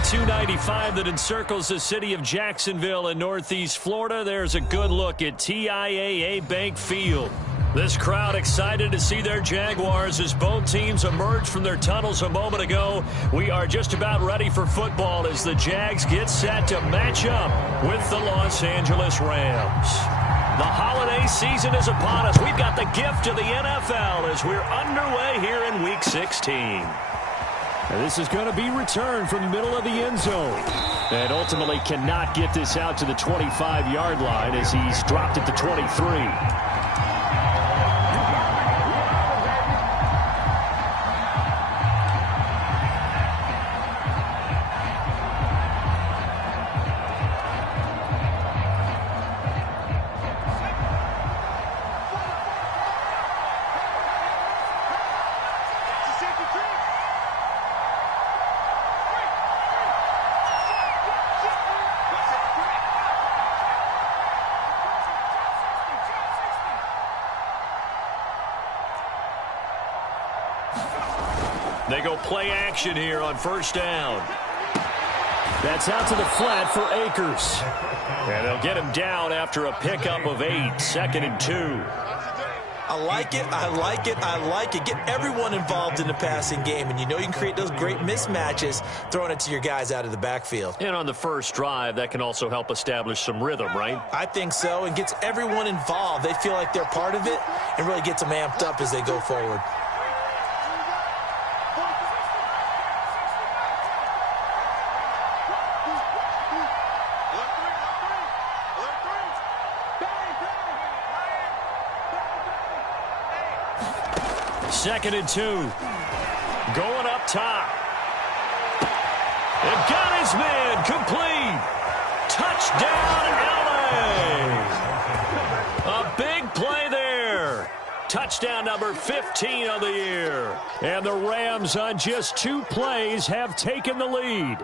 I-295 that encircles the city of Jacksonville in northeast Florida. There's a good look at TIAA Bank Field. This crowd excited to see their Jaguars as both teams emerged from their tunnels a moment ago. We are just about ready for football as the Jags get set to match up with the Los Angeles Rams. The holiday season is upon us. We've got the gift of the NFL as we're underway here in Week 16. And this is going to be returned from the middle of the end zone. And ultimately cannot get this out to the 25-yard line as he's dropped at the 23. They go play action here on first down. That's out to the flat for Akers. And they'll get him down after a pickup of 8, 2nd and 2. I like it, I like it, I like it. Get everyone involved in the passing game, and you know you can create those great mismatches throwing it to your guys out of the backfield. And on the first drive, that can also help establish some rhythm, right? I think so, and gets everyone involved. They feel like they're part of it and really gets them amped up as they go forward. Second and 2. Going up top. And got his man complete. Touchdown, LA. A big play there. Touchdown number 15 of the year. And the Rams on just 2 plays have taken the lead.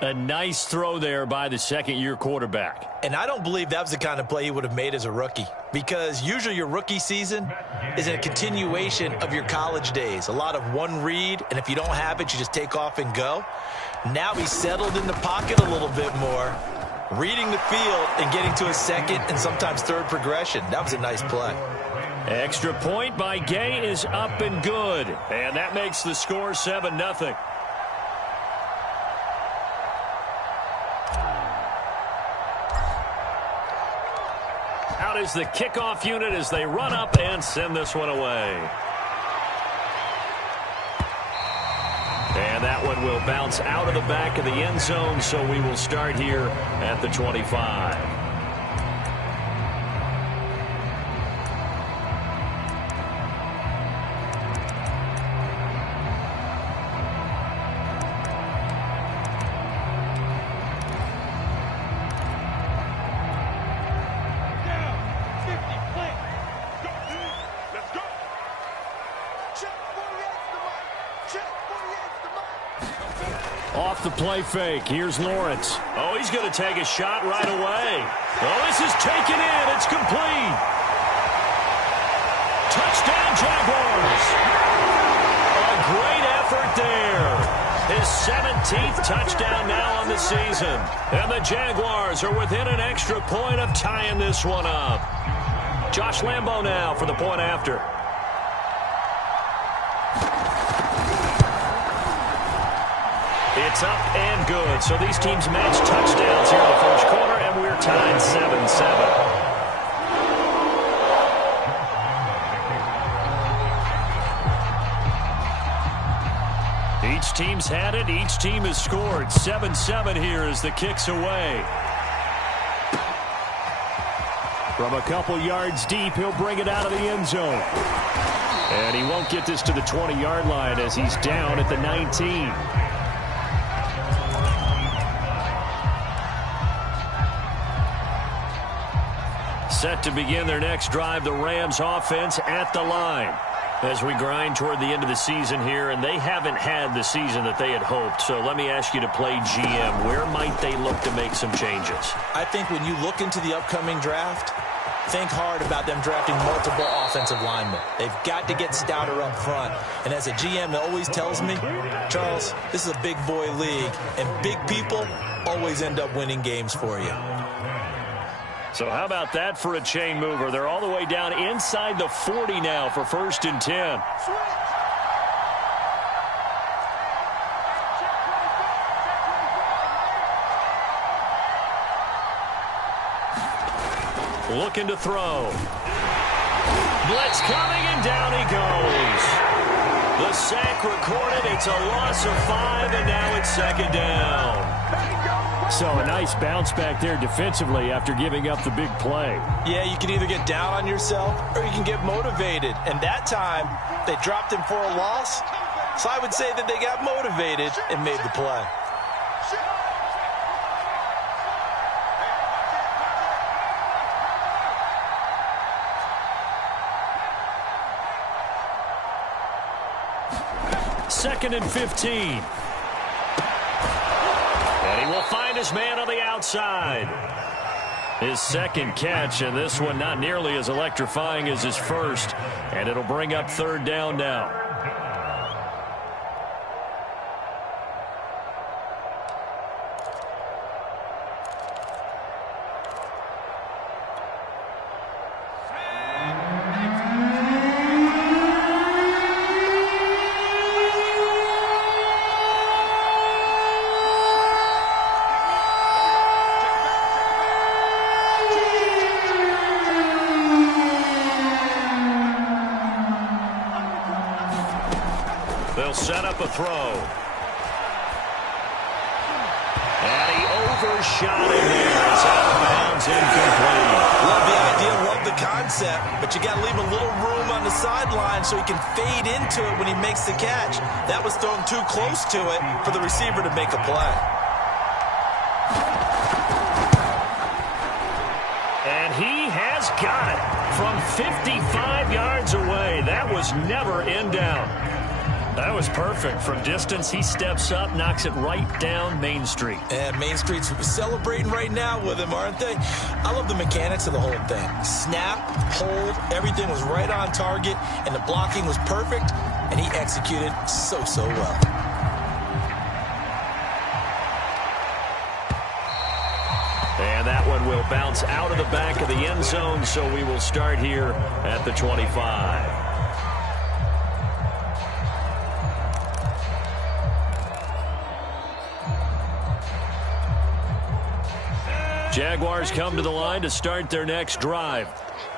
A nice throw there by the second-year quarterback. And I don't believe that was the kind of play he would have made as a rookie, because usually your rookie season is a continuation of your college days. A lot of one read, and if you don't have it, you just take off and go. Now he's settled in the pocket a little bit more, reading the field and getting to a second and sometimes third progression. That was a nice play. Extra point by Gay is up and good. And that makes the score 7-0. Out is the kickoff unit as they run up and send this one away. And that one will bounce out of the back of the end zone, so we will start here at the 25. Off the play fake. Here's Lawrence. Oh, he's going to take a shot right away. Oh, this is taken in. It's complete. Touchdown, Jaguars. A great effort there. His 17th touchdown now on the season. And the Jaguars are within an extra point of tying this one up. Josh Lambo now for the point after. It's up and good. So these teams match touchdowns here in the first quarter, and we're tied 7-7. Each team's had it. Each team has scored. 7-7 here as the kick's away. From a couple yards deep, he'll bring it out of the end zone. And he won't get this to the 20-yard line as he's down at the 19. Set to begin their next drive, the Rams offense at the line. As we grind toward the end of the season here, and they haven't had the season that they had hoped. So let me ask you to play GM. Where might they look to make some changes? I think when you look into the upcoming draft, think hard about them drafting multiple offensive linemen. They've got to get stouter up front. And as a GM always tells me, Charles, this is a big boy league, and big people always end up winning games for you. So how about that for a chain mover? They're all the way down inside the 40 now for 1st and 10. Looking to throw. Blitz coming, and down he goes. The sack recorded. It's a loss of 5, and now it's 2nd down. So a nice bounce back there defensively after giving up the big play. Yeah, you can either get down on yourself or you can get motivated. And that time, they dropped him for a loss. So I would say that they got motivated and made the play. Second and 15. And he will find his man on the outside. His second catch, and this one not nearly as electrifying as his first. And it'll bring up 3rd down now. They'll set up a throw. And he overshot it here. It's out of bounds, incomplete. Love the idea, love the concept, but you got to leave a little room on the sideline so he can fade into it when he makes the catch. That was thrown too close to it for the receiver to make a play. And he has got it from 55 yards away. That was never in down. That was perfect. From distance, he steps up, knocks it right down Main Street. And Main Street's celebrating right now with him, aren't they? I love the mechanics of the whole thing. Snap, hold, everything was right on target, and the blocking was perfect, and he executed so well. And that one will bounce out of the back of the end zone, so we will start here at the 25. Jaguars come to the line to start their next drive.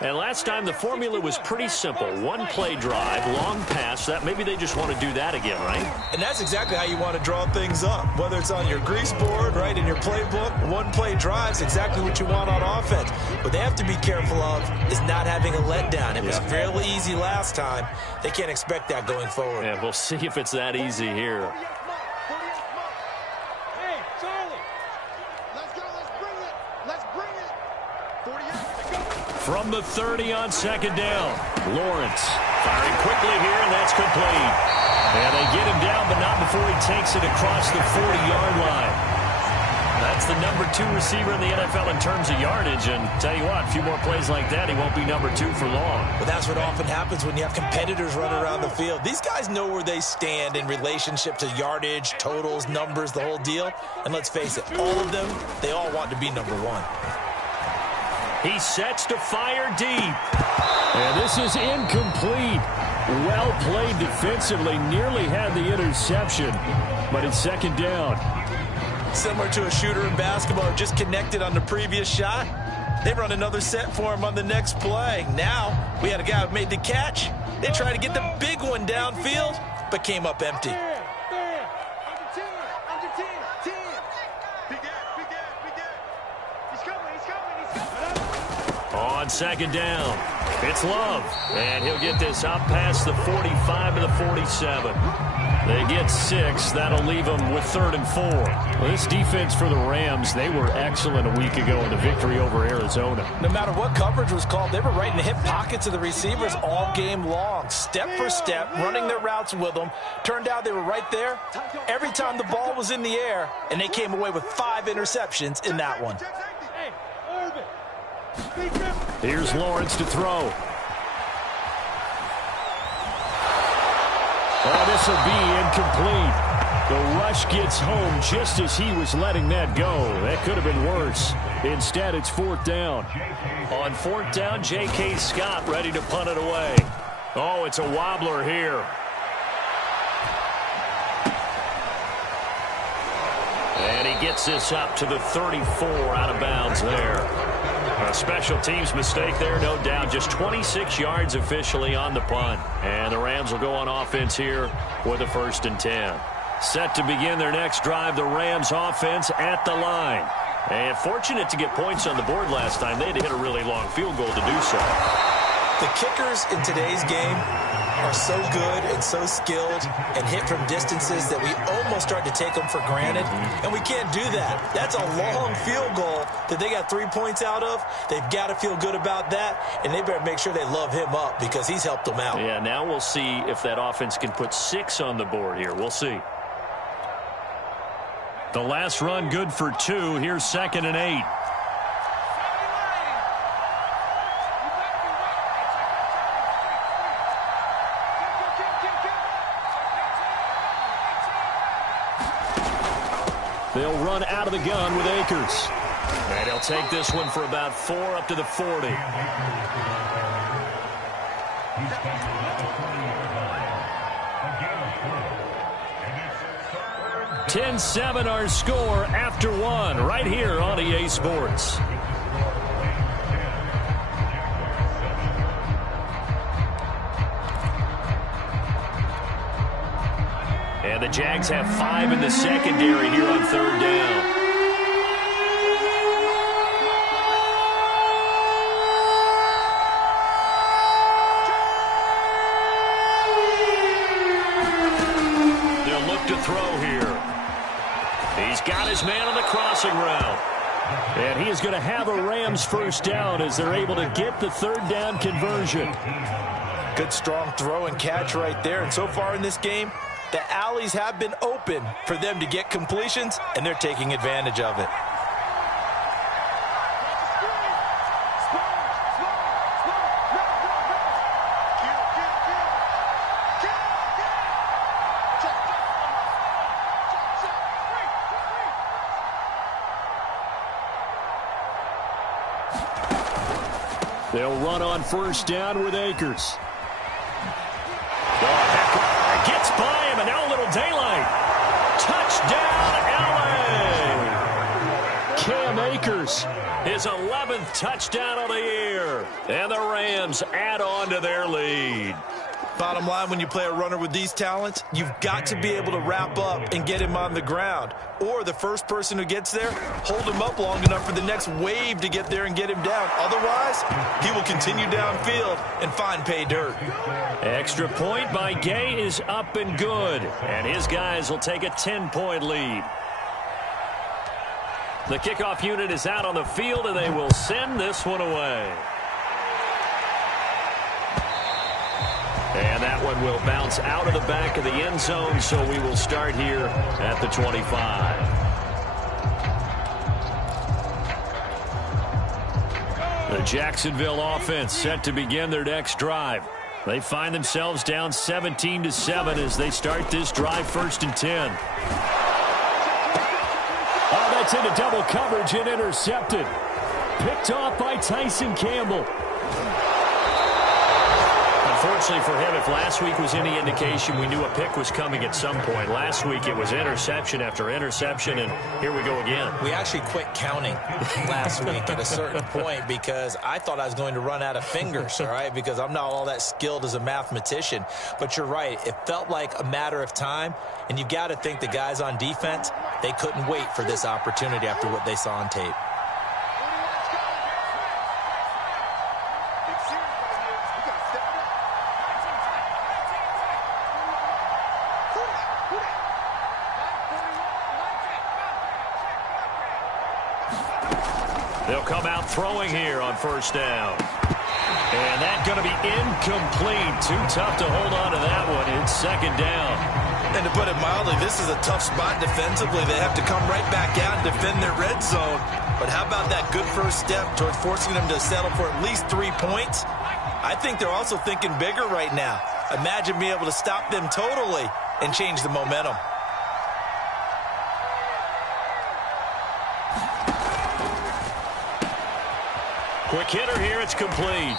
And last time the formula was pretty simple. One play drive, long pass. That maybe they just want to do that again, right? And that's exactly how you want to draw things up. Whether it's on your grease board, right, in your playbook, one play drive's exactly what you want on offense. What they have to be careful of is not having a letdown. It was fairly easy last time. They can't expect that going forward. Yeah, we'll see if it's that easy here. From the 30 on 2nd down. Lawrence firing quickly here, and that's complete. And they get him down, but not before he takes it across the 40-yard line. That's the number 2 receiver in the NFL in terms of yardage. And tell you what, a few more plays like that, he won't be number 2 for long. But that's what often happens when you have competitors running around the field. These guys know where they stand in relationship to yardage, totals, numbers, the whole deal. And let's face it, all of them, they all want to be number 1. He sets to fire deep. And this is incomplete. Well played defensively. Nearly had the interception, but it's 2nd down. Similar to a shooter in basketball, just connected on the previous shot. They run another set for him on the next play. Now, we had a guy who made the catch. They tried to get the big one downfield, but came up empty. On 2nd down, it's Love, and he'll get this out past the 45 to the 47. They get 6. That'll leave them with 3rd and 4. Well, this defense for the Rams, they were excellent a week ago in the victory over Arizona. No matter what coverage was called, they were right in the hip pockets of the receivers all game long. Step for step, running their routes with them. Turned out they were right there every time the ball was in the air, and they came away with 5 interceptions in that one. Here's Lawrence to throw. Oh, this will be incomplete. The rush gets home just as he was letting that go. That could have been worse. Instead, it's 4th down. On 4th down, J.K. Scott ready to punt it away. Oh, it's a wobbler here. And he gets this up to the 34 out of bounds there. A special teams mistake there, no doubt. Just 26 yards officially on the punt. And the Rams will go on offense here with a 1st and 10. Set to begin their next drive, the Rams offense at the line. And fortunate to get points on the board last time. They had to hit a really long field goal to do so. The kickers in today's game are so good and so skilled and hit from distances that we almost start to take them for granted, and we can't do that. That's a long field goal that they got 3 points out of. They've got to feel good about that, and they better make sure they love him up because he's helped them out. Yeah, now we'll see if that offense can put 6 on the board here. We'll see. The last run good for 2. Here's 2nd and 8. They'll run out of the gun with Akers. And he'll take this one for about 4 up to the 40. 10-7 our score after 1 right here on EA Sports. And the Jags have 5 in the secondary here on 3rd down. They'll look to throw here. He's got his man on the crossing route. And he is going to have a Rams 1st down as they're able to get the 3rd down conversion. Good strong throw and catch right there. And so far in this game, the alleys have been open for them to get completions, and they're taking advantage of it. They'll run on 1st down with Akers. Gets by him, and now a little daylight. Touchdown, L.A. Cam Akers. His 11th touchdown of the year. And the Rams add on to their lead. Bottom line, when you play a runner with these talents, you've got to be able to wrap up and get him on the ground. Or the first person who gets there, hold him up long enough for the next wave to get there and get him down. Otherwise, he will continue downfield and find pay dirt. Extra point by Gay is up and good. And his guys will take a 10-point lead. The kickoff unit is out on the field, and they will send this one away. And that one will bounce out of the back of the end zone, so we will start here at the 25. The Jacksonville offense set to begin their next drive. They find themselves down 17-7 as they start this drive 1st and 10. Oh, that's into double coverage and intercepted. Picked off by Tyson Campbell. Unfortunately for him, if last week was any indication, we knew a pick was coming at some point. Last week it was interception after interception, and here we go again. We actually quit counting last week at a certain point because I thought I was going to run out of fingers, all right, because I'm not all that skilled as a mathematician. But you're right. It felt like a matter of time, and you've got to think the guys on defense, they couldn't wait for this opportunity after what they saw on tape. They'll come out throwing here on 1st down. And that's going to be incomplete. Too tough to hold on to that one. It's 2nd down. And to put it mildly, this is a tough spot defensively. They have to come right back out and defend their red zone. But how about that good first step towards forcing them to settle for at least 3 points? I think they're also thinking bigger right now. Imagine being able to stop them totally and change the momentum. Quick hitter here, it's complete.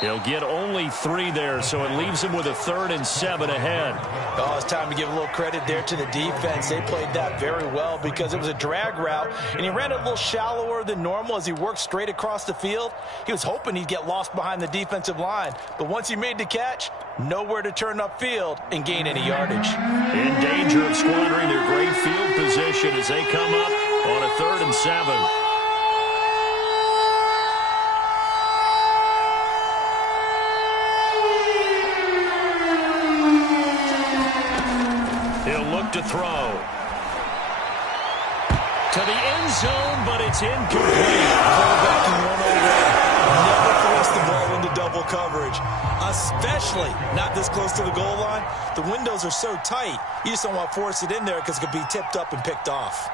He'll get only 3 there, so it leaves him with a 3rd and 7 ahead. Oh, it's time to give a little credit there to the defense. They played that very well because it was a drag route, and he ran it a little shallower than normal as he worked straight across the field. He was hoping he'd get lost behind the defensive line, but once he made the catch, nowhere to turn upfield and gain any yardage. In danger of squandering their great field position as they come up on a 3rd and 7. To throw to the end zone, but it's incomplete. Quarterbacking 101. Never force the ball into double coverage, especially not this close to the goal line. The windows are so tight, you just don't want to force it in there because it could be tipped up and picked off.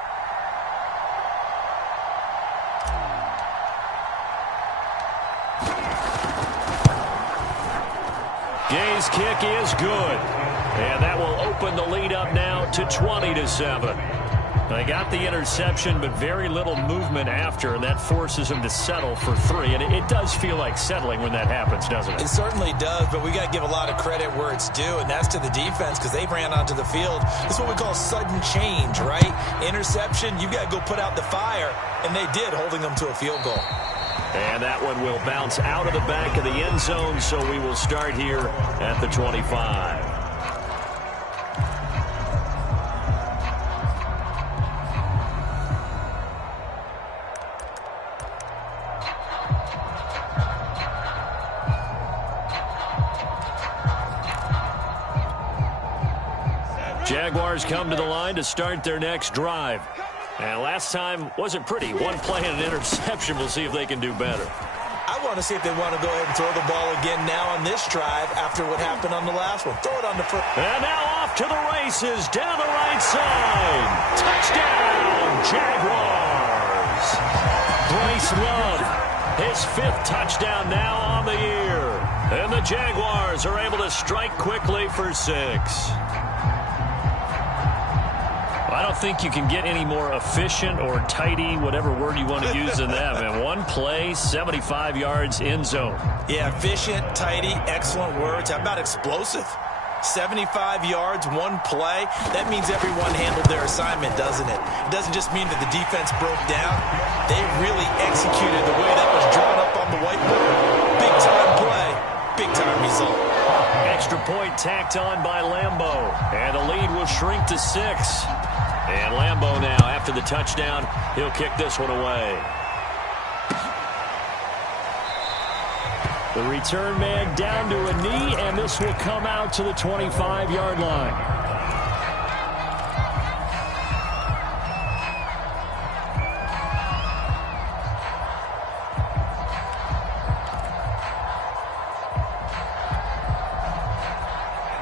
Gay's kick is good. And that will open the lead up now to 20-7. They got the interception, but very little movement after, and that forces them to settle for 3. And it does feel like settling when that happens, doesn't it? It certainly does, but we got to give a lot of credit where it's due, and that's to the defense because they ran onto the field. It's what we call sudden change, right? Interception, you got to go put out the fire, and they did, holding them to a field goal. And that one will bounce out of the back of the end zone, so we will start here at the 25. Jaguars come to the line to start their next drive. And last time wasn't pretty. 1 play and an interception. We'll see if they can do better. I want to see if they want to go ahead and throw the ball again now on this drive after what happened on the last one. Throw it on the first. And now off to the races down the right side. Touchdown, Jaguars. Bryce Love, his 5th touchdown now on the year. And the Jaguars are able to strike quickly for 6. I don't think you can get any more efficient or tidy, whatever word you want to use in that. And 1 play, 75 yards, end zone. Yeah, efficient, tidy, excellent words. How about explosive? 75 yards, 1 play. That means everyone handled their assignment, doesn't it? It doesn't just mean that the defense broke down. They really executed the way that was drawn up on the whiteboard. Big-time play, big-time result. Extra point tacked on by Lambo. And the lead will shrink to 6. And Lambo now, after the touchdown, he'll kick this one away. The return man down to a knee, and this will come out to the 25-yard line.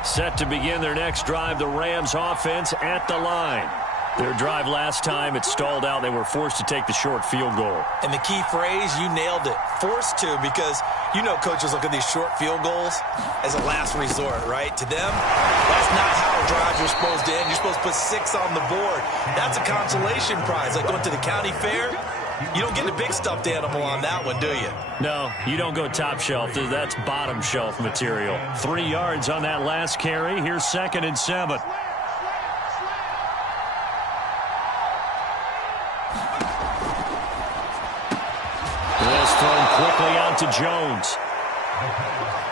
Set to begin their next drive, the Rams offense at the line. Their drive last time, it stalled out. They were forced to take the short field goal. And the key phrase, you nailed it, forced to, because you know coaches look at these short field goals as a last resort, right? To them, that's not how drives are supposed to end. You're supposed to put 6 on the board. That's a consolation prize, like going to the county fair. You don't get the big stuffed animal on that one, do you? No, you don't go top shelf. That's bottom shelf material. 3 yards on that last carry. Here's 2nd and 7. This thrown quickly out to Jones.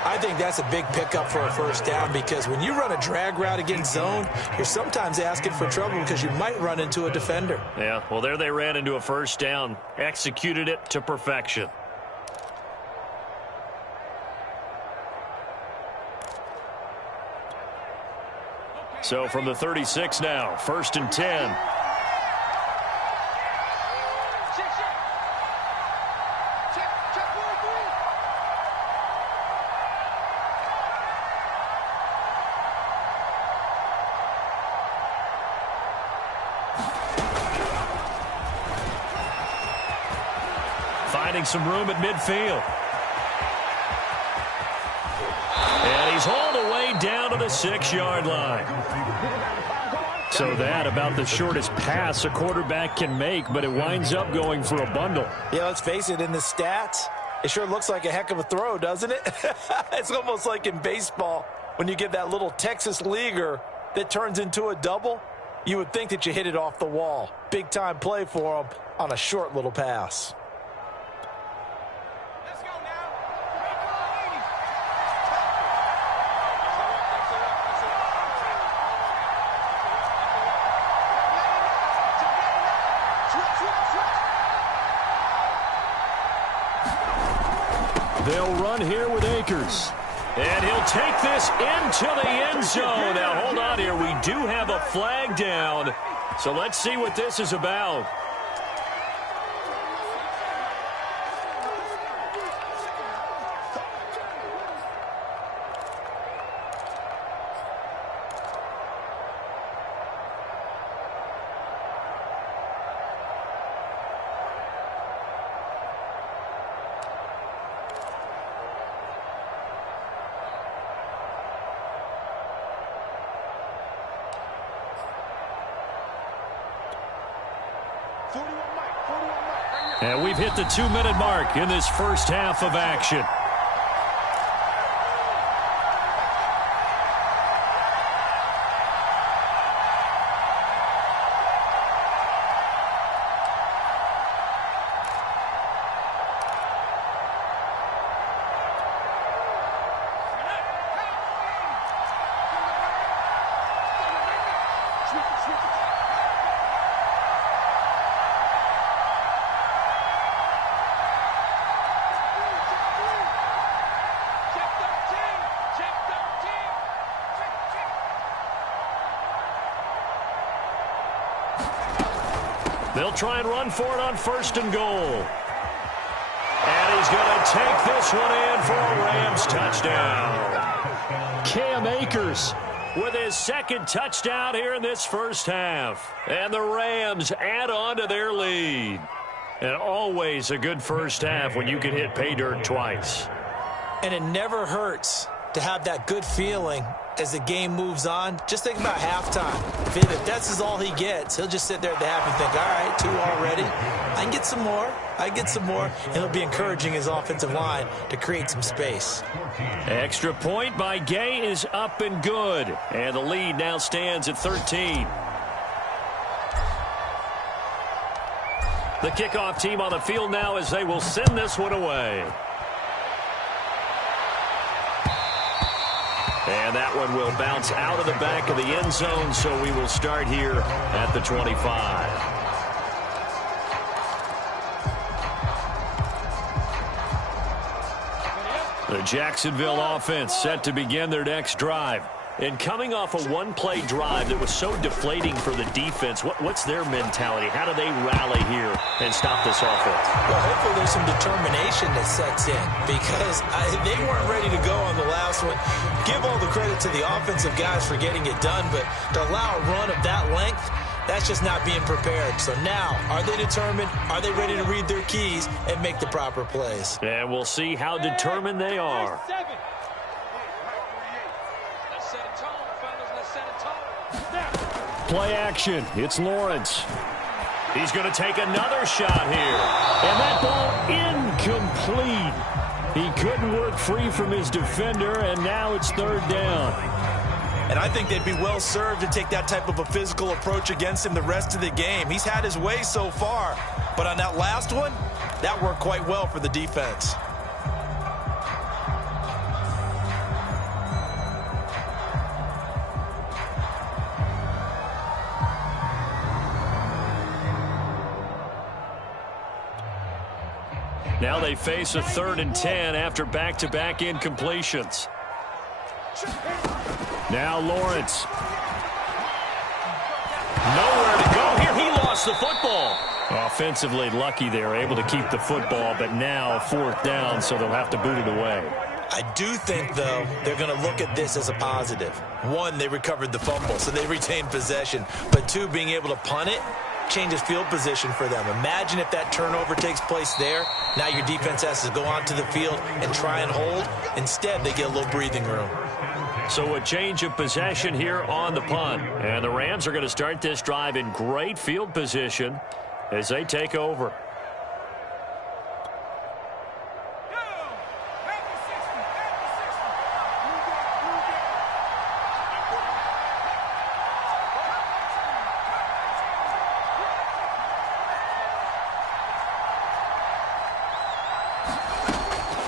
I think that's a big pickup for a first down because when you run a drag route against zone, you're sometimes asking for trouble because you might run into a defender. Yeah, well, there they ran into a first down. Executed it to perfection. So from the 36 now, 1st and 10. finding some room at midfield. And he's hauled away down to the 6-yard line. So that about the shortest pass a quarterback can make, but it winds up going for a bundle. Yeah, let's face it, in the stats, it sure looks like a heck of a throw, doesn't it? It's almost like in baseball when you get that little Texas leaguer that turns into a double. You would think that you hit it off the wall. Big time play for him on a short little pass. They'll run here with Akers. And he'll take this into the end zone. Now, hold on here. We do have a flag down. So let's see what this is about. And we've hit the 2-minute mark in this first half of action. They'll try and run for it on 1st and goal. And he's going to take this one in for a Rams touchdown. Cam Akers with his 2nd touchdown here in this first half. And the Rams add on to their lead. And always a good first half when you can hit pay dirt twice. And it never hurts to have that good feeling as the game moves on. Just think about halftime. If that's all he gets, he'll just sit there at the half and think, all right, 2 already. I can get some more. And he'll be encouraging his offensive line to create some space. Extra point by Gay is up and good. And the lead now stands at 13. The kickoff team on the field now as they will send this one away. And that one will bounce out of the back of the end zone, so we will start here at the 25. The Jacksonville offense set to begin their next drive. And coming off a one-play drive that was so deflating for the defense, what's their mentality? How do they rally here and stop this offense? Well, hopefully there's some determination that sets in because they weren't ready to go on the last one. Give all the credit to the offensive guys for getting it done, but to allow a run of that length, that's just not being prepared. So now, are they determined? Are they ready to read their keys and make the proper plays? And we'll see how determined they are. Play action. It's Lawrence. He's going to take another shot here. And that ball incomplete. He couldn't work free from his defender, and now it's 3rd down. And I think they'd be well served to take that type of a physical approach against him the rest of the game. He's had his way so far, but on that last one, that worked quite well for the defense. Now they face a 3rd and 10 after back-to-back incompletions. Now Lawrence. Nowhere to go here. He lost the football. Offensively lucky they were able to keep the football, but now 4th down, so they'll have to boot it away. I do think, though, they're going to look at this as a positive. 1, they recovered the fumble, so they retained possession. But 2, being able to punt it, changes field position for them. Imagine if that turnover takes place there. Now your defense has to go onto the field and try and hold. Instead, they get a little breathing room. So a change of possession here on the punt. And the Rams are going to start this drive in great field position as they take over.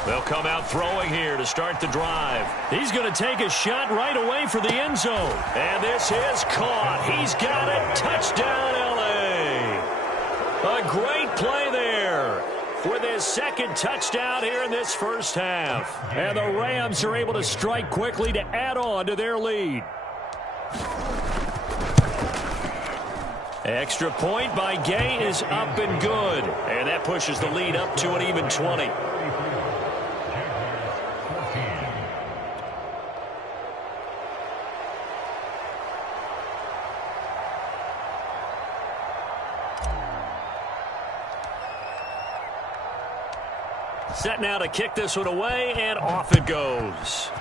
They'll come out throwing here to start the drive. He's going to take a shot right away for the end zone. And this is caught. He's got it. Touchdown, L.A. A great play there with his second touchdown here in this first half. And the Rams are able to strike quickly to add on to their lead. Extra point by Gay is up and good. And that pushes the lead up to an even 20. Set now to kick this one away, and off it goes.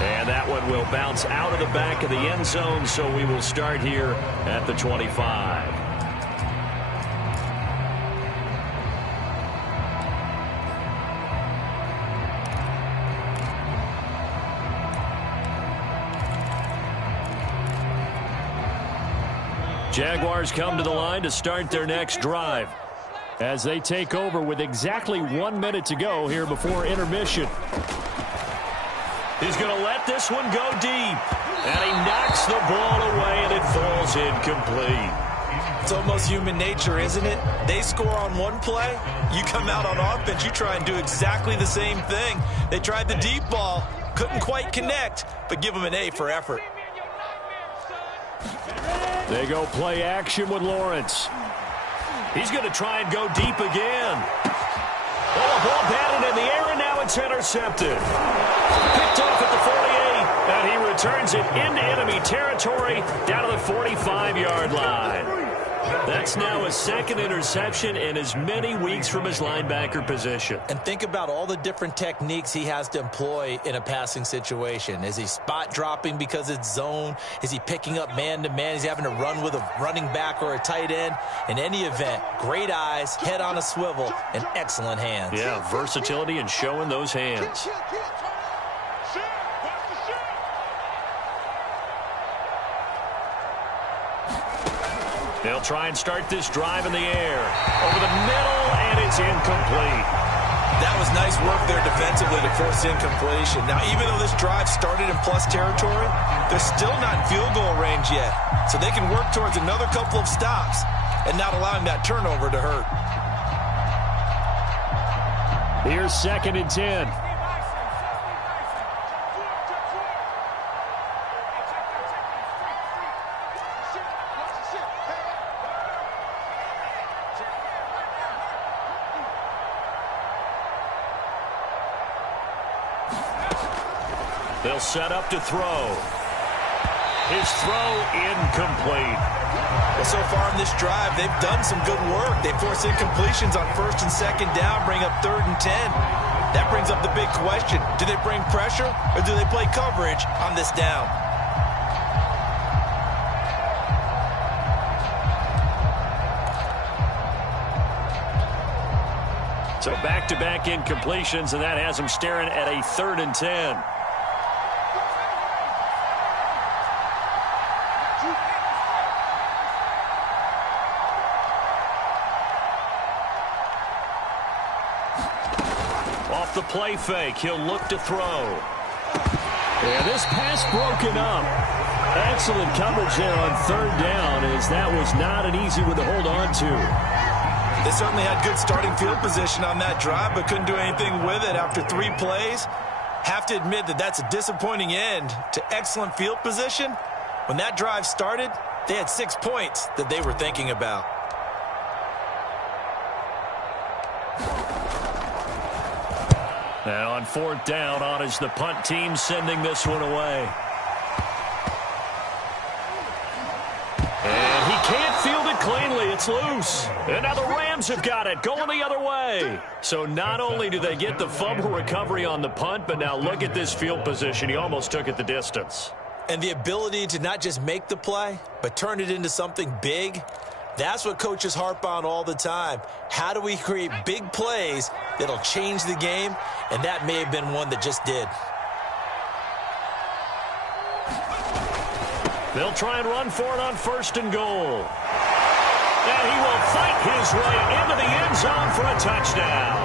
And that one will bounce out of the back of the end zone, so we will start here at the 25. Jaguars come to the line to start their next drive as they take over with exactly 1 minute to go here before intermission. He's going to let this one go deep, and he knocks the ball away, and it falls incomplete. It's almost human nature, isn't it? They score on one play, you come out on offense, you try and do exactly the same thing. They tried the deep ball, couldn't quite connect, but give them an A for effort. They go play action with Lawrence. He's going to try and go deep again. Oh, a ball batted in the air, and now it's intercepted. Picked off at the 48, and he returns it into enemy territory down to the 45-yard line. That's now a second interception in as many weeks from his linebacker position. And think about all the different techniques he has to employ in a passing situation. Is he spot dropping because it's zone? Is he picking up man-to-man? Is he having to run with a running back or a tight end? In any event, great eyes, head on a swivel, and excellent hands. Yeah, versatility and showing those hands. They'll try and start this drive in the air. Over the middle, and it's incomplete. That was nice work there defensively to force incompletion. Now, even though this drive started in plus territory, they're still not in field goal range yet. So they can work towards another couple of stops and not allowing that turnover to hurt. Here's 2nd and 10. They'll set up to throw. His throw incomplete. Well, so far in this drive, they've done some good work. They force incompletions on 1st and 2nd down, bring up 3rd and 10. That brings up the big question. Do they bring pressure or do they play coverage on this down? So back-to-back incompletions, and that has them staring at a 3rd and 10. Off the play fake, he'll look to throw. Yeah, this pass broken up. Excellent coverage there on 3rd down, as that was not an easy one to hold on to. They certainly had good starting field position on that drive, but couldn't do anything with it after 3 plays. Have to admit that that's a disappointing end to excellent field position. When that drive started, they had 6 points that they were thinking about. And on 4th down, on is the punt team sending this one away. gets loose. And now the Rams have got it, going the other way. So not only do they get the fumble recovery on the punt, but now look at this field position. He almost took it the distance. And the ability to not just make the play, but turn it into something big, that's what coaches harp on all the time. How do we create big plays that'll change the game? And that may have been one that just did. They'll try and run for it on 1st and goal. And he will fight his way into the end zone for a touchdown.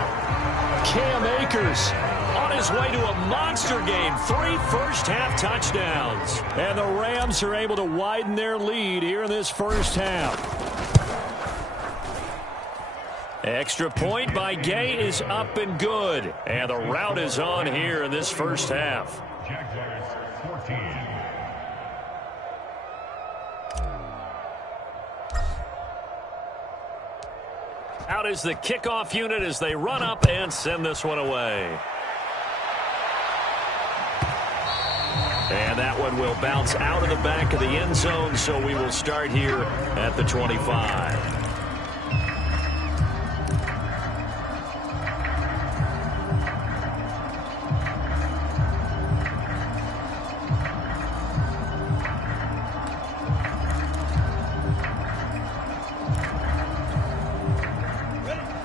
Cam Akers on his way to a monster game. 3 first-half touchdowns. And the Rams are able to widen their lead here in this first half. Extra point by Gay is up and good. And the route is on here in this first half. Jags 14. Out is the kickoff unit as they run up and send this one away. And that one will bounce out of the back of the end zone, so we will start here at the 25.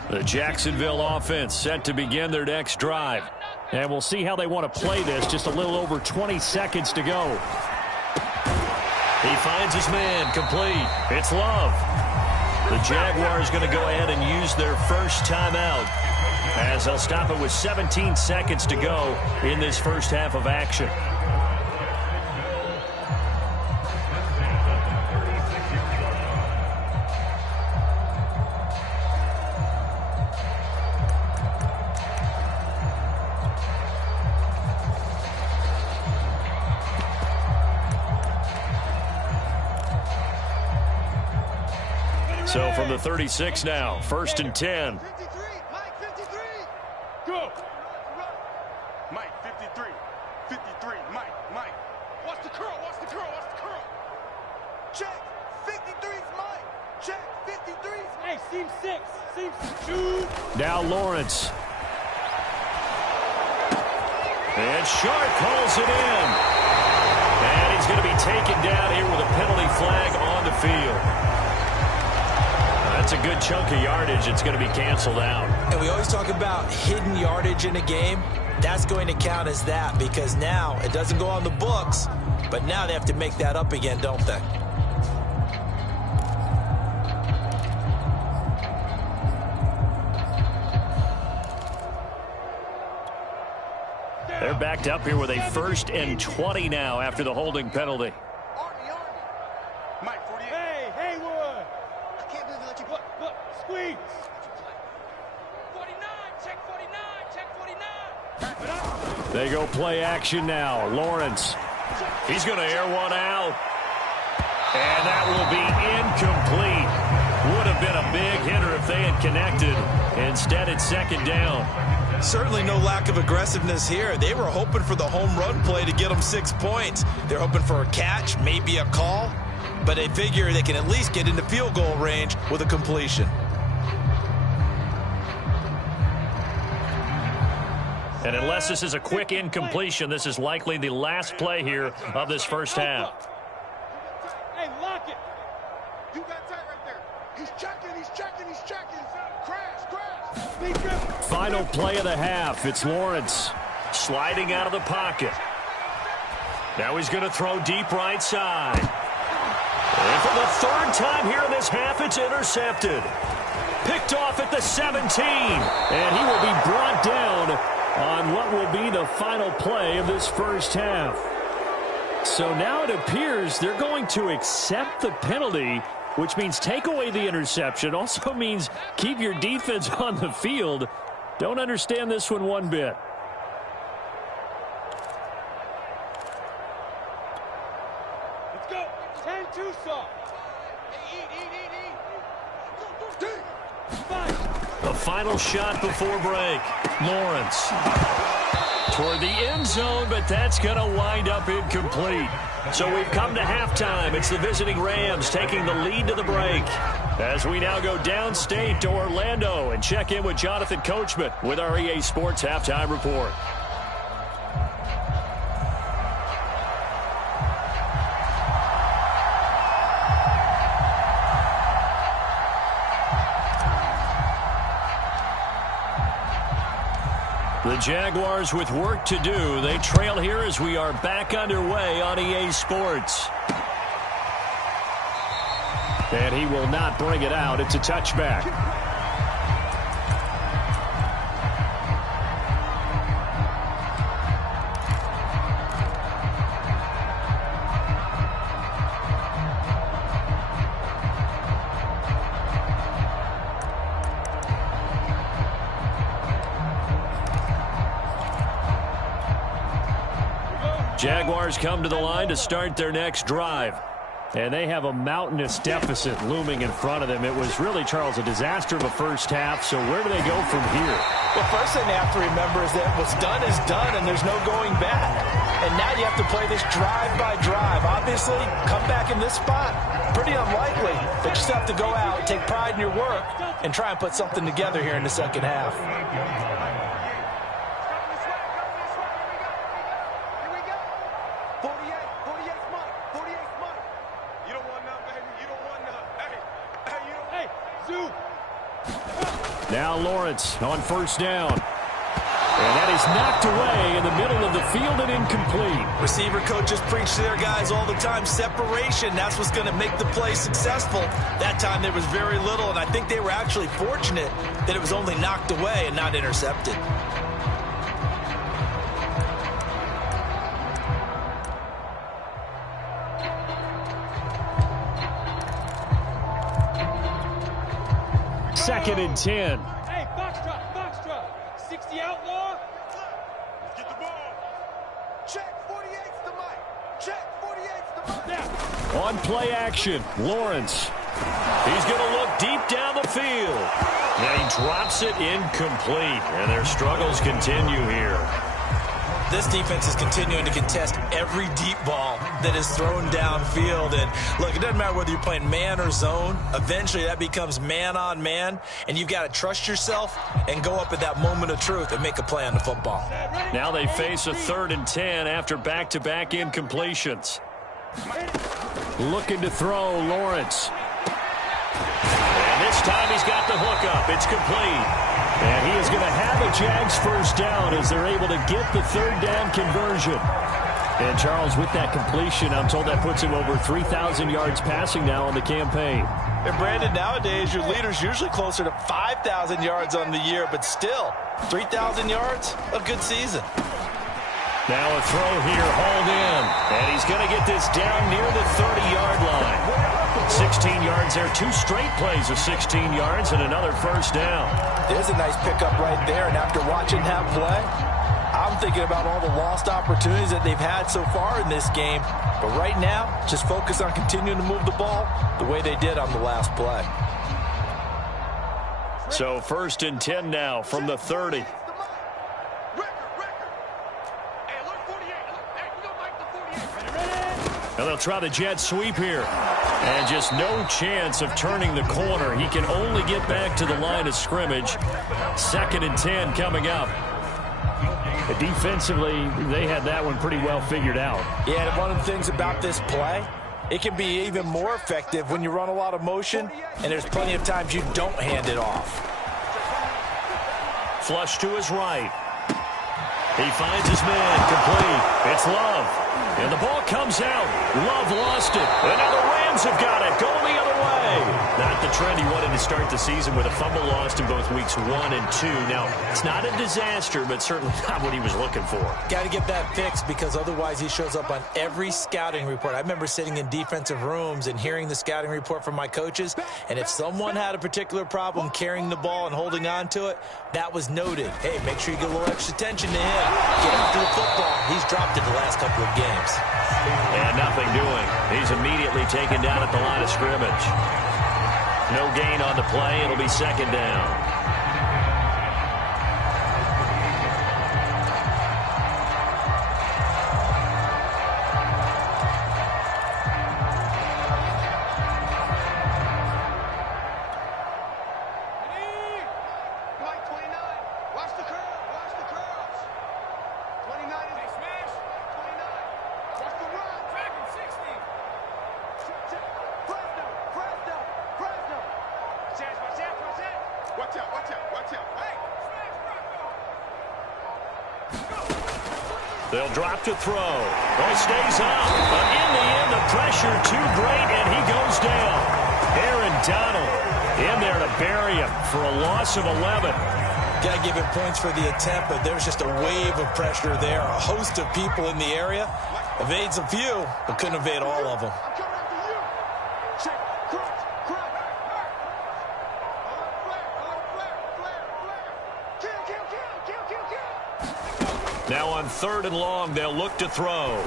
The Jacksonville offense set to begin their next drive. And we'll see how they want to play this. Just a little over 20 seconds to go. He finds his man, complete. It's Love. The Jaguars going to go ahead and use their first timeout as they'll stop it with 17 seconds to go in this first half of action. So from the 36 now, 1st and 10. 53, Mike 53. Go. Mike 53. 53, Mike. Watch the curl, watch the curl, watch the curl. Check. 53's Mike. Check. 53's. Hey, seam 6. Seam 2. Now Lawrence. And Sharp pulls it in. And he's going to be taken down here with a penalty flag on the field. That's a good chunk of yardage. It's going to be canceled out. And we always talk about hidden yardage in a game. That's going to count as that because now it doesn't go on the books, but now they have to make that up again, don't they? They're backed up here with a 1st and 20 now after the holding penalty. Mike 48. Hey, Haywood. I can't believe they let you look, squeeze. 49, check 49, check 49. They go play action now. Lawrence. He's going to air one out. And that will be incomplete. Would have been a big hitter if they had connected. Instead, it's 2nd down. Certainly no lack of aggressiveness here. They were hoping for the home run play to get them 6 points. They're hoping for a catch, maybe a call, but they figure they can at least get into field goal range with a completion. And unless this is a quick incompletion, this is likely the last play here of this first half. Hey, lock it. You got tight right there. He's checking, he's checking, he's checking. Crash. Final play of the half. It's Lawrence. Sliding out of the pocket. Now he's going to throw deep right side. And for the 3rd time here in this half, it's intercepted. Picked off at the 17. And he will be brought down on what will be the final play of this first half. So now it appears they're going to accept the penalty, which means take away the interception. Also means keep your defense on the field. Don't understand this one bit. Let's go. 10-2 soft. The final shot before break. Lawrence toward the end zone, but that's going to wind up incomplete. So we've come to halftime. It's the visiting Rams taking the lead to the break. As we now go downstate to Orlando and check in with Jonathan Coachman with our EA Sports Halftime Report. The Jaguars with work to do. They trail here as we are back underway on EA Sports. And he will not bring it out. It's a touchback. Jaguars come to the line to start their next drive. And they have a mountainous deficit looming in front of them. It was really, Charles, a disaster of a first half. So where do they go from here? The first thing they have to remember is that what's done is done, and there's no going back. And now you have to play this drive by drive. Obviously, come back in this spot, pretty unlikely. But you just have to go out, take pride in your work, and try and put something together here in the second half. Now Lawrence on first down. And that is knocked away in the middle of the field and incomplete. Receiver coaches preach to their guys all the time, separation. That's what's going to make the play successful. That time there was very little, and I think they were actually fortunate that it was only knocked away and not intercepted. Second and 10. Hey, box drop. 60 outlaw. Let's get the ball. Check 48's the mic. Check 48's the mic. On play action, Lawrence. He's going to look deep down the field. And he drops it incomplete. And their struggles continue here. This defense is continuing to contest every deep ball that is thrown downfield. And look, it doesn't matter whether you're playing man or zone. Eventually that becomes man on man, and you've got to trust yourself and go up at that moment of truth and make a play on the football. Now they face a 3rd and 10 after back-to-back incompletions. Looking to throw, Lawrence. And this time he's got the hook up. It's complete. And he is going to have a Jags first down as they're able to get the 3rd down conversion. And Charles, with that completion, I'm told that puts him over 3,000 yards passing now on the campaign. And Brandon, nowadays your leader's usually closer to 5,000 yards on the year, but still, 3,000 yards, a good season. Now a throw here, hauled in. And he's going to get this down near the 30-yard line. 16 yards there, 2 straight plays of 16 yards and another first down. There's a nice pickup right there, and after watching that play, I'm thinking about all the lost opportunities that they've had so far in this game. But right now, just focus on continuing to move the ball the way they did on the last play. So 1st and 10 now from the 30. And they'll try the jet sweep here. And just no chance of turning the corner. He can only get back to the line of scrimmage. 2nd and 10 coming up. Defensively, they had that one pretty well figured out. Yeah, and one of the things about this play, it can be even more effective when you run a lot of motion, and there's plenty of times you don't hand it off. Flush to his right. He finds his man, complete. It's Love. And the ball comes out. Love lost it. And now the Rams have got it. Going the other way. Not the trend he wanted to start the season with a fumble lost in both weeks 1 and 2. Now, it's not a disaster, but certainly not what he was looking for. Got to get that fixed because otherwise he shows up on every scouting report. I remember sitting in defensive rooms and hearing the scouting report from my coaches, and if someone had a particular problem carrying the ball and holding on to it, that was noted. Hey, make sure you get a little extra attention to him. Get after the football. He's dropped it the last couple of games. And nothing doing. He's immediately taken down at the line of scrimmage. No gain on the play. It'll be 2nd down. They'll drop to throw. Oh, stays up. But in the end, the pressure too great, and he goes down. Aaron Donald in there to bury him for a loss of 11. Got to give him points for the attempt, but there's just a wave of pressure there. A host of people in the area. Evades a few, but couldn't evade all of them. Now on 3rd and long, they'll look to throw.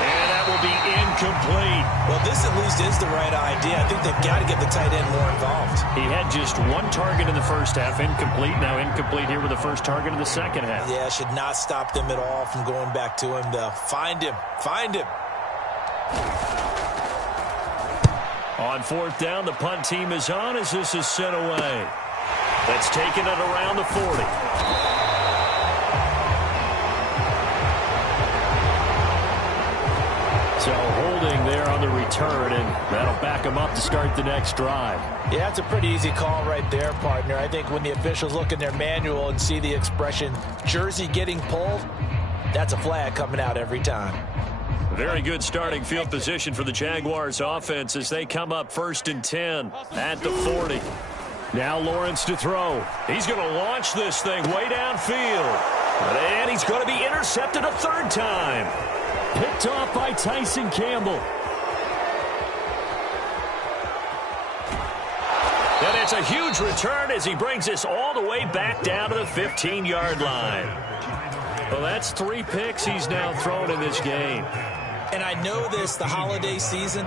And that will be incomplete. Well, this at least is the right idea. I think they've got to get the tight end more involved. He had just one target in the first half, incomplete. Now incomplete here with the first target in the second half. Yeah, should not stop them at all from going back to him, though. Find him. Find him. On 4th down, the punt team is on as this is sent away. That's taken it around the 40. So holding there on the return, and that'll back them up to start the next drive. Yeah, it's a pretty easy call right there, partner. I think when the officials look in their manual and see the expression jersey getting pulled, that's a flag coming out every time. Very good starting field position for the Jaguars offense as they come up 1st and 10 at the 40. Now Lawrence to throw. He's going to launch this thing way downfield. And he's going to be intercepted a 3rd time. Picked off by Tyson Campbell. And it's a huge return as he brings this all the way back down to the 15-yard line. Well, that's 3 picks he's now thrown in this game. And I know this, the holiday season,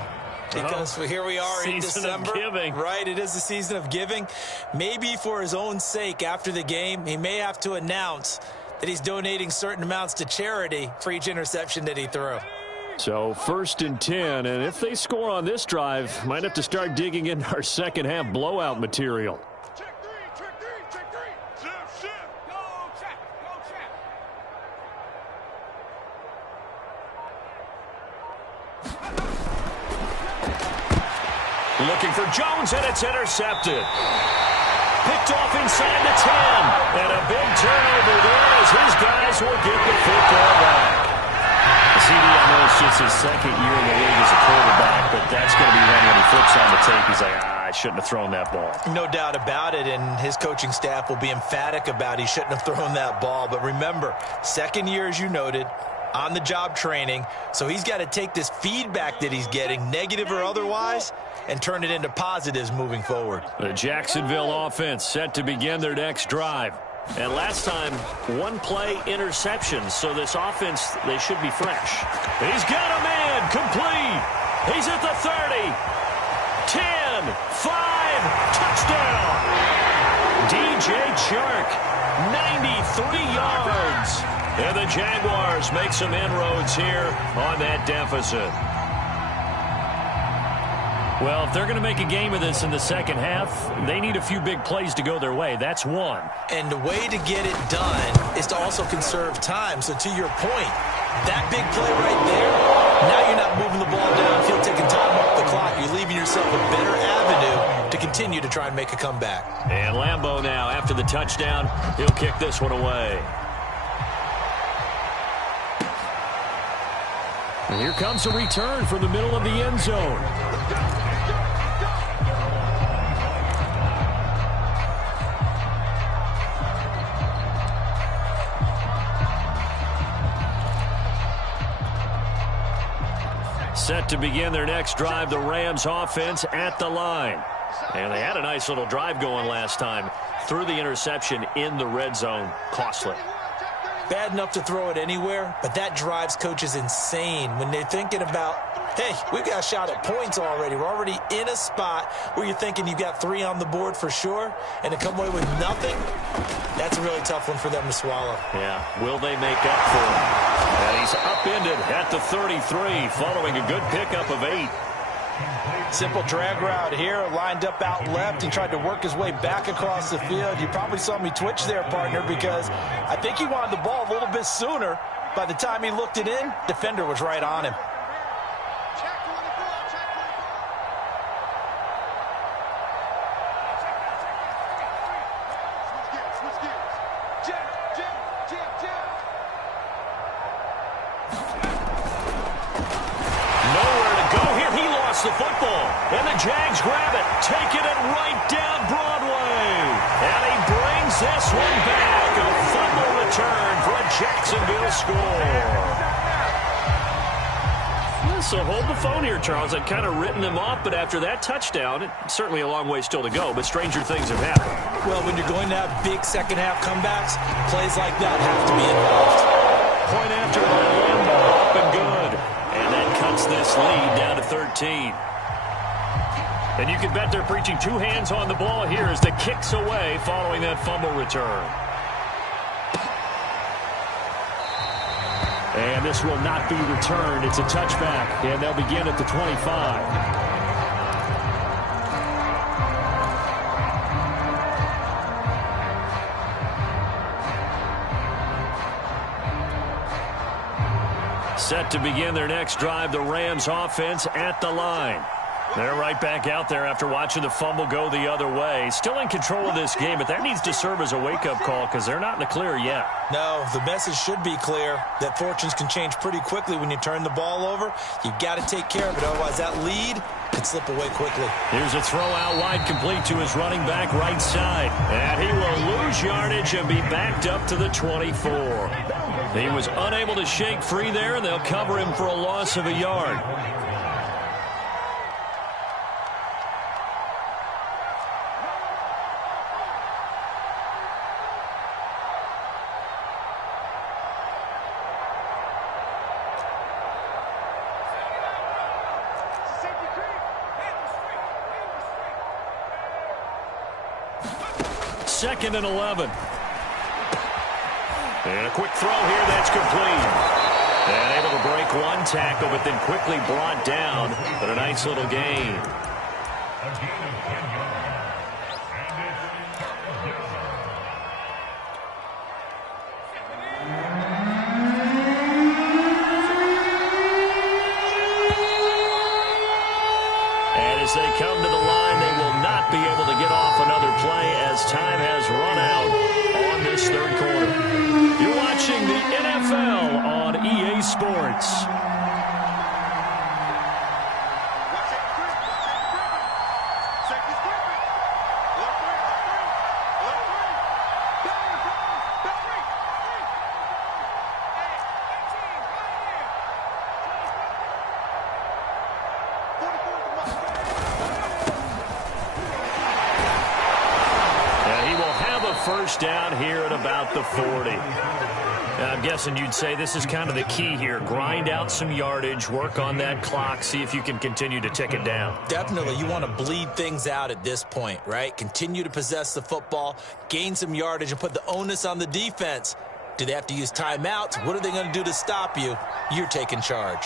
because here we are in December. Season of giving. Right, it is the season of giving. Maybe for his own sake after the game, he may have to announce that he's donating certain amounts to charity for each interception that he threw. So 1st and 10, and if they score on this drive, might have to start digging in our second half blowout material. Check three. Shift. Go check. Looking for Jones, and it's intercepted. Picked off inside the 10. And a big turnover there as his guys will get the football back. CD, I know it's just his 2nd year in the league as a quarterback, but that's going to be one when he flips on the tape. He's like, I shouldn't have thrown that ball. No doubt about it, and his coaching staff will be emphatic about he shouldn't have thrown that ball. But remember, 2nd year, as you noted, on-the-job training, so he's got to take this feedback that he's getting, negative or otherwise, and turn it into positives moving forward. The Jacksonville offense set to begin their next drive. And last time, 1-play interceptions, so this offense, they should be fresh. He's got a man, complete. He's at the 30, 10, 5, touchdown. DJ Chark, 93 yards. And the Jaguars make some inroads here on that deficit. Well, if they're going to make a game of this in the second half, they need a few big plays to go their way. That's one. And the way to get it done is to also conserve time. So to your point, that big play right there, now you're not moving the ball downfield, taking time off the clock. You're leaving yourself a better avenue to continue to try and make a comeback. And Lambeau now, after the touchdown, he'll kick this one away. And here comes a return from the middle of the end zone. Set to begin their next drive, the Rams offense at the line. And they had a nice little drive going last time. Threw the interception in the red zone. Costly. Bad enough to throw it anywhere, but that drives coaches insane when they're thinking about, hey, we've got a shot at points already. We're already in a spot where you're thinking you've got 3 on the board for sure, and to come away with nothing, that's a really tough one for them to swallow. Yeah, will they make up for it? And he's upended at the 33 following a good pickup of 8. Simple drag route here, lined up out left and tried to work his way back across the field. You probably saw me twitch there, partner, because I think he wanted the ball a little bit sooner. By the time he looked it in, defender was right on him. the football, and the Jags grab it, taking it right down Broadway. And he brings this one back. A fumble return for a Jacksonville score. So hold the phone here, Charles. I'd kind of written them off, but after that touchdown, it's certainly a long way still to go, but stranger things have happened. Well, when you're going to have big second-half comebacks, plays like that have to be involved. Point after by Lambeau, up and good. And that cuts this lead down to 13. And you can bet they're preaching two hands on the ball here as the kick's away following that fumble return. And this will not be returned. It's a touchback, and they'll begin at the 25. Set to begin their next drive, the Rams offense at the line. They're right back out there after watching the fumble go the other way. Still in control of this game, but that needs to serve as a wake-up call because they're not in the clear yet. No, the message should be clear that fortunes can change pretty quickly when you turn the ball over. You've got to take care of it, otherwise that lead could slip away quickly. Here's a throw out wide, complete to his running back right side. And he will lose yardage and be backed up to the 24. He was unable to shake free there, and they'll cover him for a loss of a yard. Second and 11. And a quick throw here that's complete. And able to break one tackle, but then quickly brought down. But a nice little gain. And as they come to the line, they will not be able to get off another play as time has run out on this third quarter. You're watching the NFL on EA Sports. First down here at about the 40. I'm guessing you'd say this is kind of the key here. Grind out some yardage, work on that clock, see if you can continue to tick it down. Definitely. You want to bleed things out at this point, right? Continue to possess the football, gain some yardage, and put the onus on the defense. Do they have to use timeouts? What are they going to do to stop you? You're taking charge.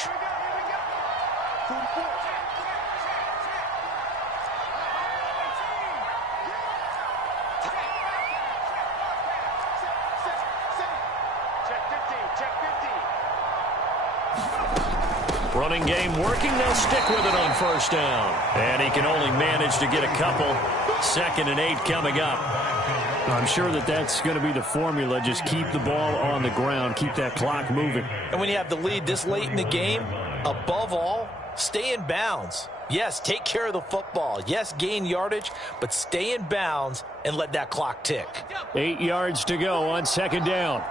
Running game working, they'll stick with it on first down. And he can only manage to get a couple. 2nd and 8 coming up. I'm sure that that's going to be the formula. Just keep the ball on the ground. Keep that clock moving. And when you have the lead this late in the game, above all, stay in bounds. Yes, take care of the football. Yes, gain yardage, but stay in bounds and let that clock tick. 8 yards to go on 2nd down.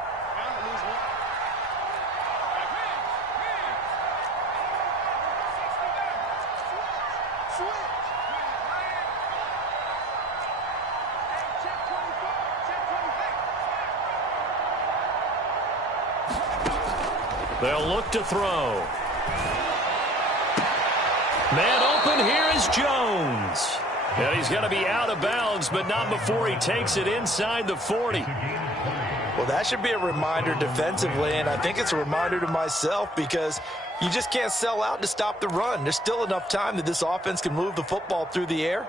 They'll look to throw. Man open, here is Jones. And he's going to be out of bounds, but not before he takes it inside the 40. Well, that should be a reminder defensively, and I think it's a reminder to myself because you just can't sell out to stop the run. There's still enough time that this offense can move the football through the air,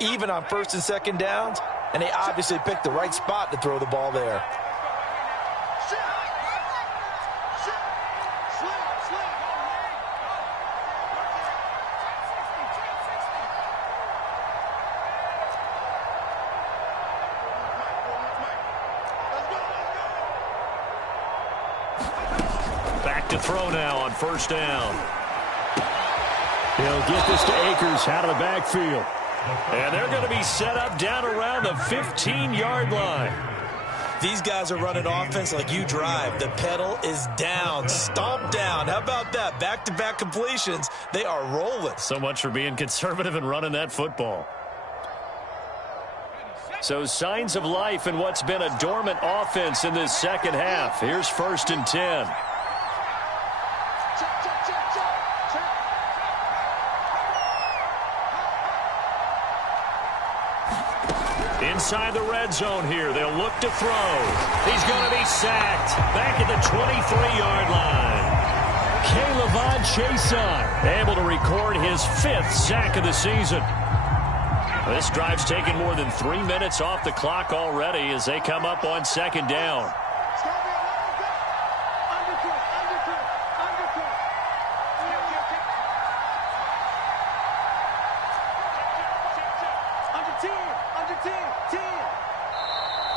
even on 1st and 2nd downs, and they obviously picked the right spot to throw the ball there. Back to throw now on 1st down. He'll get this to Akers out of the backfield. And they're going to be set up down around the 15-yard line. These guys are running offense like you drive. The pedal is down, stomp down. How about that? Back-to-back completions. They are rolling. So much for being conservative and running that football. So signs of life in what's been a dormant offense in this second half. Here's 1st and 10. Inside the red zone here. They'll look to throw. He's going to be sacked. Back at the 23-yard line. K'Lavon Chaisson able to record his 5th sack of the season. This drive's taken more than 3 minutes off the clock already as they come up on 2nd down.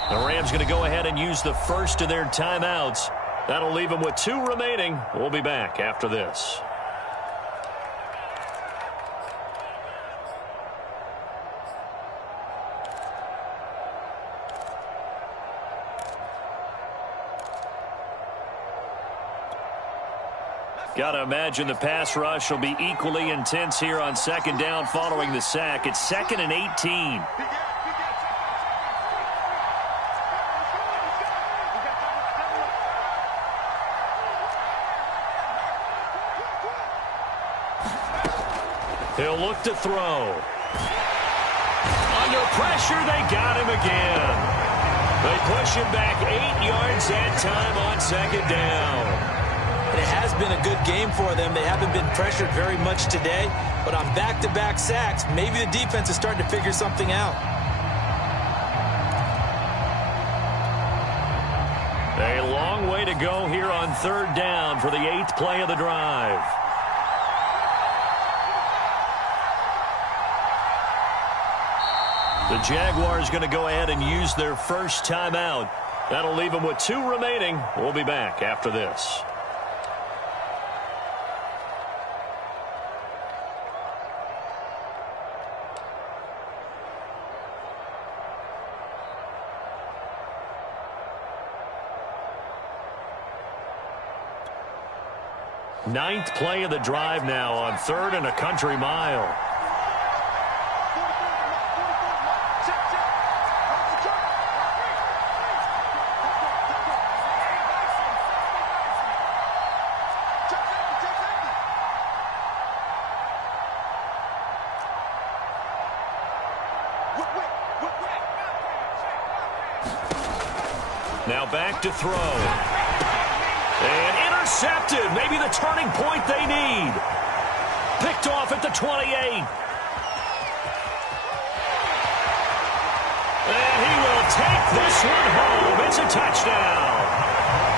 The Rams going to go ahead and use the first of their timeouts. That'll leave them with 2 remaining. We'll be back after this. Got to imagine the pass rush will be equally intense here on 2nd down following the sack. It's 2nd and 18. He'll look to throw. Under pressure, they got him again. They push him back 8 yards that time on 2nd down. And it has been a good game for them. They haven't been pressured very much today, but on back-to-back sacks, maybe the defense is starting to figure something out. A long way to go here on 3rd down for the 8th play of the drive. The Jaguars going to go ahead and use their first timeout. That'll leave them with 2 remaining. We'll be back after this. Ninth play of the drive now on 3rd and a country mile. Now back to throw. And intercepted. Maybe the turning point they need. Picked off at the 28. And he will take this one home. It's a touchdown.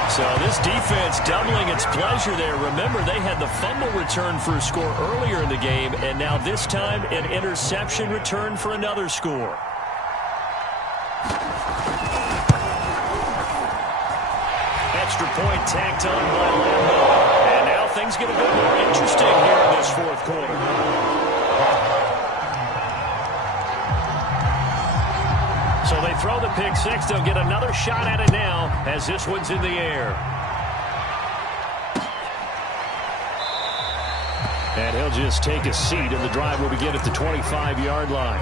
So this defense doubling its pleasure there. Remember, they had the fumble return for a score earlier in the game, and now this time an interception return for another score. Extra point tacked on by Lambeau. And now things get a bit more interesting here in this 4th quarter. So they throw the pick 6. They'll get another shot at it now as this one's in the air. And he'll just take a seat, and the drive will begin at the 25-yard line.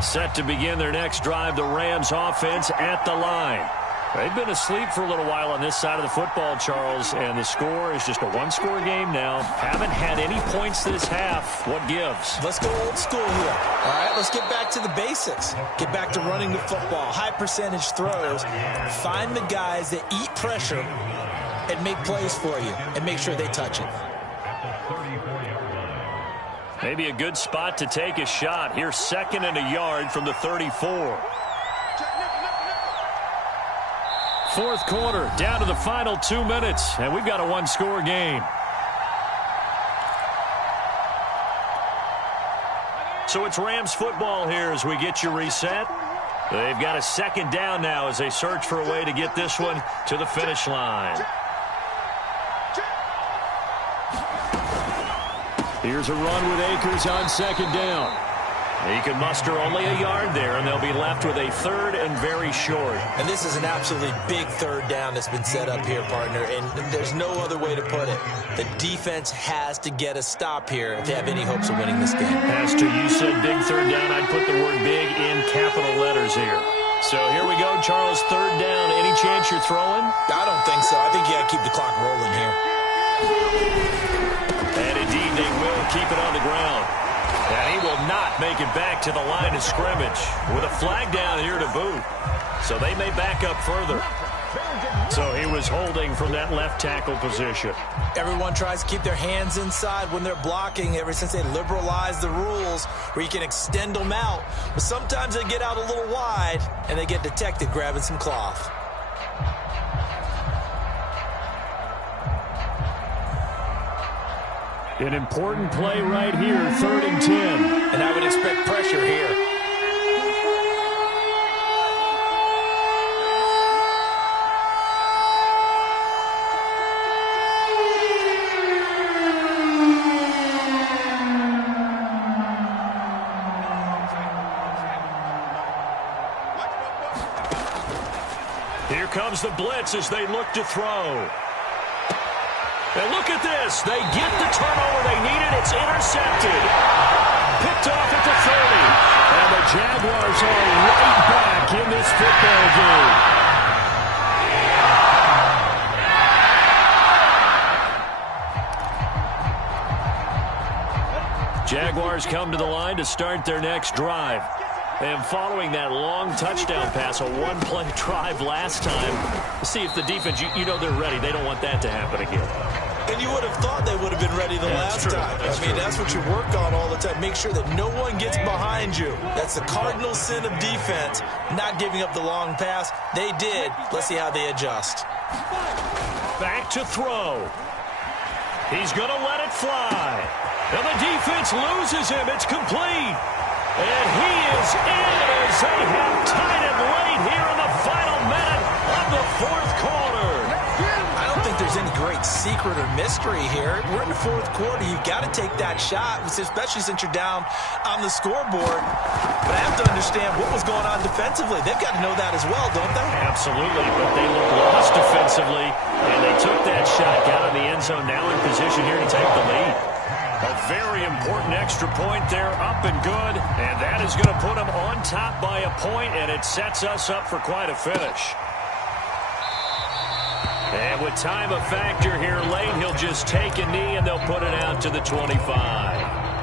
Set to begin their next drive, the Rams offense at the line. They've been asleep for a little while on this side of the football, Charles, and the score is just a 1-score game now. Haven't had any points this half. What gives? Let's go old school here. All right, let's get back to the basics. Get back to running the football, high percentage throws. Find the guys that eat pressure and make plays for you and make sure they touch it. Maybe a good spot to take a shot. Here's 2nd and a yard from the 34. 4th quarter, down to the final 2 minutes, and we've got a 1-score game. So it's Rams football here as we get you reset. They've got a 2nd down now as they search for a way to get this one to the finish line. Here's a run with Akers on second down. He can muster only a yard there, and they'll be left with a third and very short. And this is an absolutely big third down that's been set up here, partner, and there's no other way to put it. The defense has to get a stop here if they have any hopes of winning this game. As to you said big third down, I'd put the word big in capital letters here. So here we go, Charles, third down. Any chance you're throwing? I don't think so. I think you got to keep the clock rolling here. And indeed, they will keep it on the ground. And he will not make it back to the line of scrimmage with a flag down here to boot. So they may back up further. So he was holding from that left tackle position. Everyone tries to keep their hands inside when they're blocking ever since they liberalized the rules where you can extend them out. But sometimes they get out a little wide and they get detected grabbing some cloth. An important play right here, 3rd and 10. And I would expect pressure here. Here comes the blitz as they look to throw. And look at this. They get the turnover they needed. It's intercepted. Picked off at the 30. And the Jaguars are right back in this football game. Jaguars come to the line to start their next drive. And following that long touchdown pass, a one-play drive last time, see if the defense, you know they're ready. They don't want that to happen again. And you would have thought they would have been ready the last time. I mean, that's what you work on all the time. Make sure that no one gets behind you. That's the cardinal sin of defense, not giving up the long pass. They did. Let's see how they adjust. Back to throw. He's going to let it fly. And the defense loses him. It's complete. And he is in as they have tied it late here in the final minute of the fourth quarter. I don't think there's any great secret or mystery here. We're in the fourth quarter. You've got to take that shot, especially since you're down on the scoreboard. But I have to understand what was going on defensively. They've got to know that as well, don't they? Absolutely, but they look lost defensively, and they took that shot, got in the end zone, now in position here to take the lead. A very important extra point there, up and good, and that is going to put them on top by a point, and it sets us up for quite a finish. And with time a factor here late, he'll just take a knee, and they'll put it out to the 25.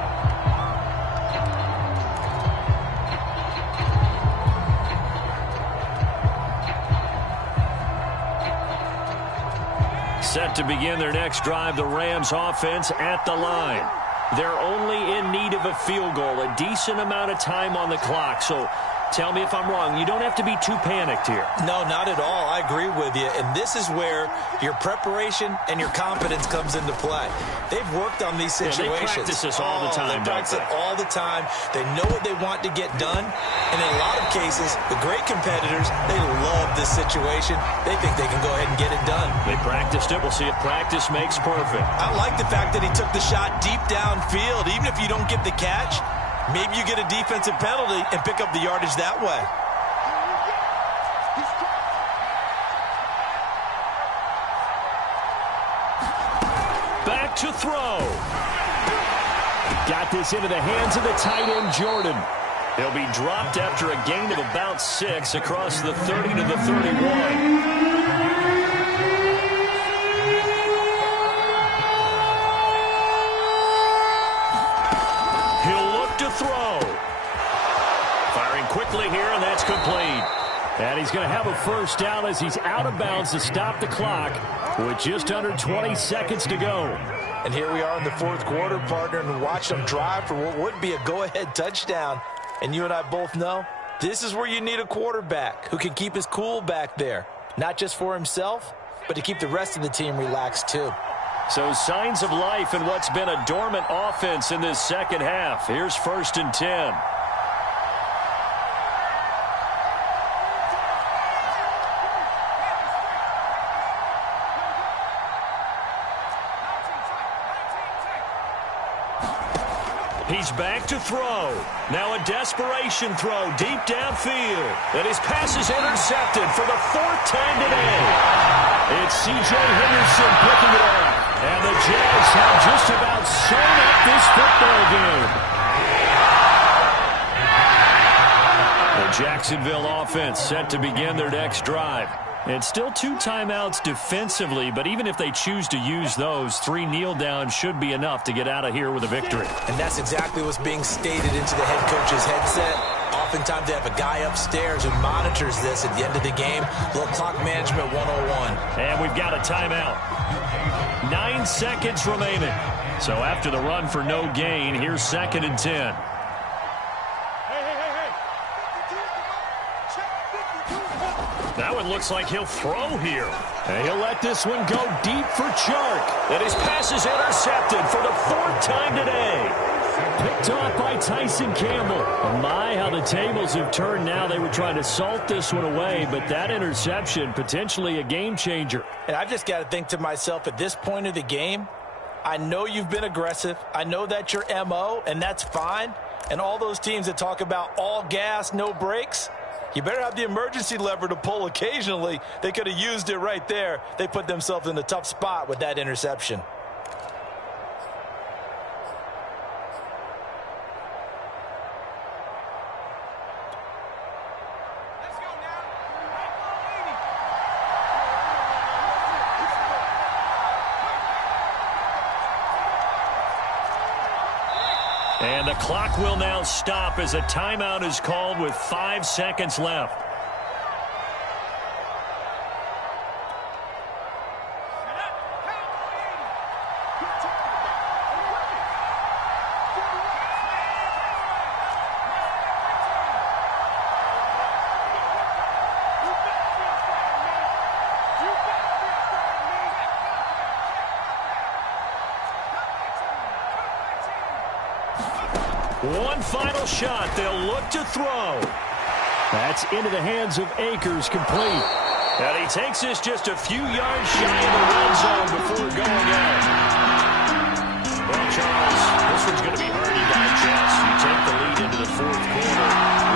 Set to begin their next drive, the Rams offense at the line. They're only in need of a field goal, a decent amount of time on the clock. So tell me if I'm wrong. You don't have to be too panicked here. No, not at all. I agree with you. And this is where your preparation and your confidence comes into play. They've worked on these situations. Yeah, they practice this all the time. They practice it all the time. They know what they want to get done. And in a lot of cases, the great competitors, they love this situation. They think they can go ahead and get it done. They practiced it. We'll see if practice makes perfect. I like the fact that he took the shot deep downfield. Even if you don't get the catch, maybe you get a defensive penalty and pick up the yardage that way. Back to throw. Got this into the hands of the tight end, Jordan. He'll be dropped after a gain of about 6 across the 30 to the 31. Throw. Firing quickly here, and that's complete. And he's going to have a first down as he's out of bounds to stop the clock with just under 20 seconds to go. And here we are in the fourth quarter, partner, and watch them drive for what would be a go-ahead touchdown. And you and I both know this is where you need a quarterback who can keep his cool back there, not just for himself, but to keep the rest of the team relaxed too. So signs of life in what's been a dormant offense in this second half. Here's 1st and 10. He's back to throw. Now a desperation throw deep downfield. And his pass is intercepted for the 4th time today. It's C.J. Henderson picking it up. And the Jags have just about sewn up this football game. The Jacksonville offense set to begin their next drive. It's still 2 timeouts defensively, but even if they choose to use those, 3 kneel downs should be enough to get out of here with a victory. And that's exactly what's being stated into the head coach's headset. Oftentimes they have a guy upstairs who monitors this at the end of the game. A little clock management 101. And we've got a timeout. 9 seconds remaining. So after the run for no gain, here's 2nd and 10. That one looks like he'll throw here. And he'll let this one go deep for Chark. And his pass is intercepted for the 4th time today. Picked off by Tyson Campbell. Oh my, how the tables have turned now. They were trying to salt this one away, but that interception, potentially a game changer. And I've just got to think to myself, at this point of the game, I know you've been aggressive. I know that's your MO, and that's fine. And all those teams that talk about all gas, no brakes, you better have the emergency lever to pull occasionally. They could have used it right there. They put themselves in a tough spot with that interception. And the clock will now stop as a timeout is called with 5 seconds left. One final shot. They'll look to throw. That's into the hands of Akers, complete. And he takes this just a few yards shy of the red zone before going out. Well, Charles, this one's going to be hard to digest. You take the lead into the 4th quarter.